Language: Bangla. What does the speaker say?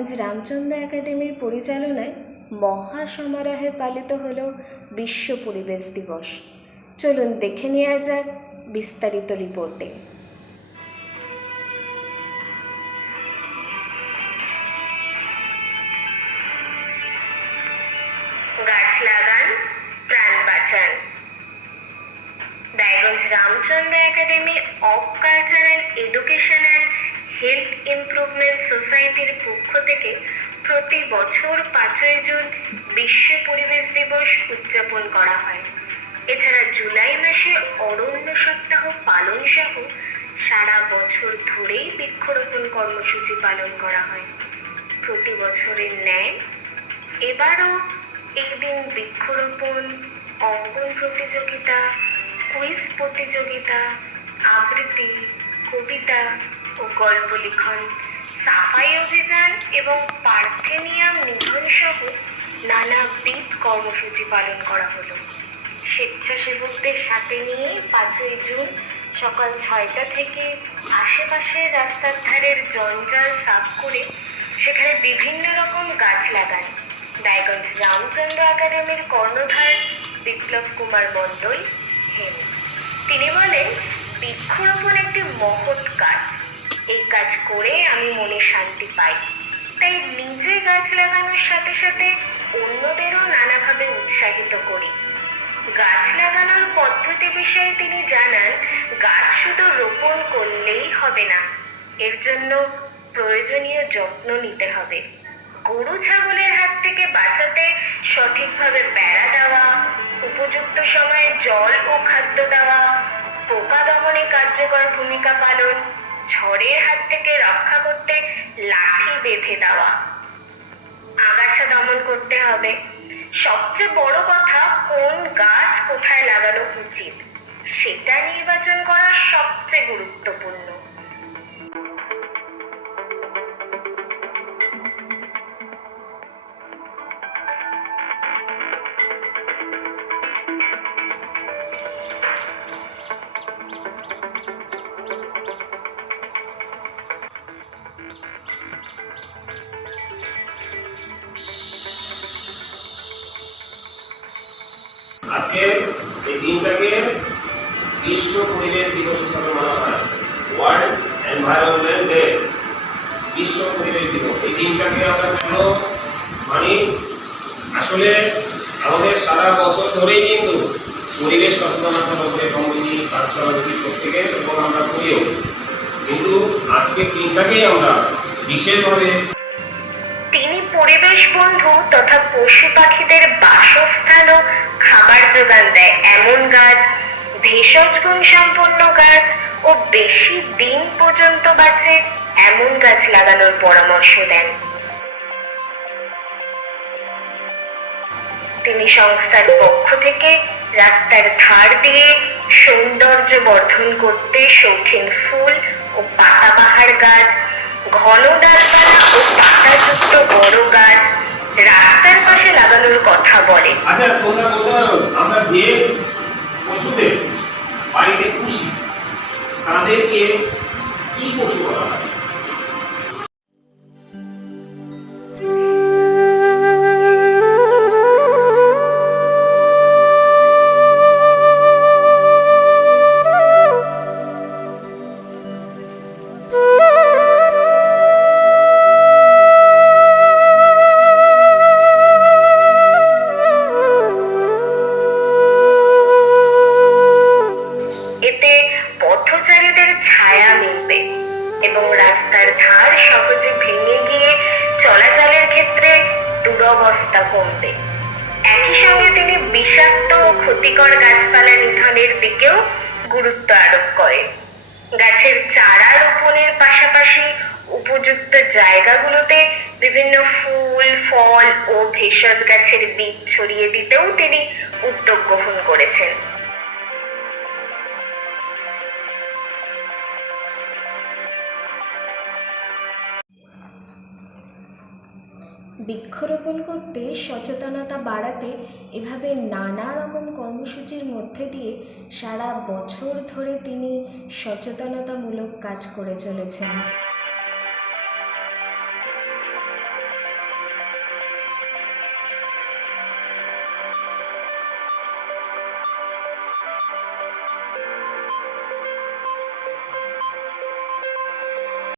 রায়গঞ্জ রামচন্দ্র একাডেমির পরিচালনায় মহা সমারোহে পালিত হল বিশ্ব পরিবেশ দিবস। চলুন দেখে নেওয়া যাক বিস্তারিত রিপোর্টে। গাছ লাগান, প্রাণ বাঁচান। Raiganj Ramchandra academy of cultural education and health improvement সোসাইটির পক্ষ থেকে প্রতি বছর 5ই জুন বিশ্ব পরিবেশ দিবস উদযাপন করা হয়। এছাড়া জুলাই মাসে অরণ্য সপ্তাহ পালন সহ সারা বছর ধরেই বৃক্ষরোপণ কর্মসূচি পালন করা হয়। প্রতি বছরের ন্যায় এবারও এই দিন বৃক্ষরোপণ, অঙ্কন প্রতিযোগিতা, কুইজ প্রতিযোগিতা, আবৃত্তি, কবিতা ও গল্প লিখন, সাফাই অভিযান এবং পার্থেনিয়াম নিধন সহ নানাবিধ কর্মসূচি পালন করা হলো। স্বেচ্ছাসেবকদের সাথে নিয়ে 5ই জুন সকাল 6টা থেকে আশেপাশের রাস্তার ধারের জঞ্জাল সাফ করে সেখানে বিভিন্ন রকম গাছ লাগান রায়গঞ্জ রামচন্দ্র একাডেমির কর্ণধার বিপ্লব কুমার মণ্ডল হেম। তিনি বলেন, বৃক্ষরোপণ একটি মহৎ কাজ। এই কাজ করে আমি মনে শান্তি পাই, তাই নিজে গাছ লাগানোর সাথে সাথে অন্যদেরও নানাভাবে উৎসাহিত করি। গাছ লাগানোর পদ্ধতি বিষয়ে তিনি জানান, গাছ শুধু রোপণ করলেই হবে না, এর জন্য প্রয়োজনীয় যত্ন নিতে হবে। গরু ছাগলের হাত থেকে বাঁচাতে সঠিকভাবে বেড়া দেওয়া, উপযুক্ত সময়ে জল ও খাদ্য দেওয়া, পোকা দমনে কার্যকর ভূমিকা পালন, ঝড়ের হাত থেকে রক্ষা করতে লাঠি বেঁধে দেওয়া, আগাছা দমন করতে হবে। সবচেয়ে বড় কথা, কোন গাছ কোথায় লাগানো উচিত সেটা নির্বাচন করা সবচেয়ে গুরুত্বপূর্ণ। আজকে এই দিনটাকে বিশ্ব পরিবেশ দিবস হিসাবে মানা হয়, ওয়ার্ল্ড এনভায়রনমেন্ট ডে, বিশ্ব পরিবেশ দিবস। এই দিনটাকে আমরা কেন মানি? আসলে আমাদের সারা বছর ধরেই কিন্তু পরিবেশ সচেতনতার উপরে কম বেশি কাজ করা উচিত প্রত্যেকের, এবং আমরা করিও, কিন্তু আজকের দিনটাকেই আমরা বিশেষভাবে। তিনি পরিবেশ বন্ধু তথা পশু পাখিদের বাসস্থান ও খাবার যোগান দেয় এমন গাছ, ভেষজ গুণ সম্পন্ন গাছ ও বেশি দিন পর্যন্ত বাঁচে এমন গাছ লাগানোর পরামর্শ দেন। তিনি সংস্থার পক্ষ থেকে রাস্তার ধার দিয়ে সৌন্দর্য বর্ধন করতে শৌখিন ফুল ও পাতাবাহার গাছ, ঘন ডালপালা ও পাতাযুক্ত বড় গাছ রাস্তার পাশে লাগানোর কথা বলে। আচ্ছা, তোমরা বলতে পারো, আমরা যে পশুদের বাড়িতে পুষি তাদেরকে কি পশু বলা হয়? পথচারীদের ছায়া মিলবে এবং রাস্তার ধার সহজে ভেঙে গিয়ে চলাচলের ক্ষেত্রে দুরবস্থা কমবে। একই সঙ্গে তিনি বিষাক্ত ও ক্ষতিকর গাছপালা নিধনের দিকেও গুরুত্ব আরোপ করেন। গাছের চারা রোপণের পাশাপাশি উপযুক্ত জায়গাগুলোতে বিভিন্ন ফুল, ফল ও ভেষজ গাছের বীজ ছড়িয়ে দিতেও তিনি উদ্যোগ গ্রহণ করেছেন। বৃক্ষরোপণ করতে সচেতনতা বাড়াতে এভাবে নানা রকম কর্মসূচির মধ্যে দিয়ে সারা বছর ধরে তিনি সচেতনতামূলক কাজ করে চলেছেন।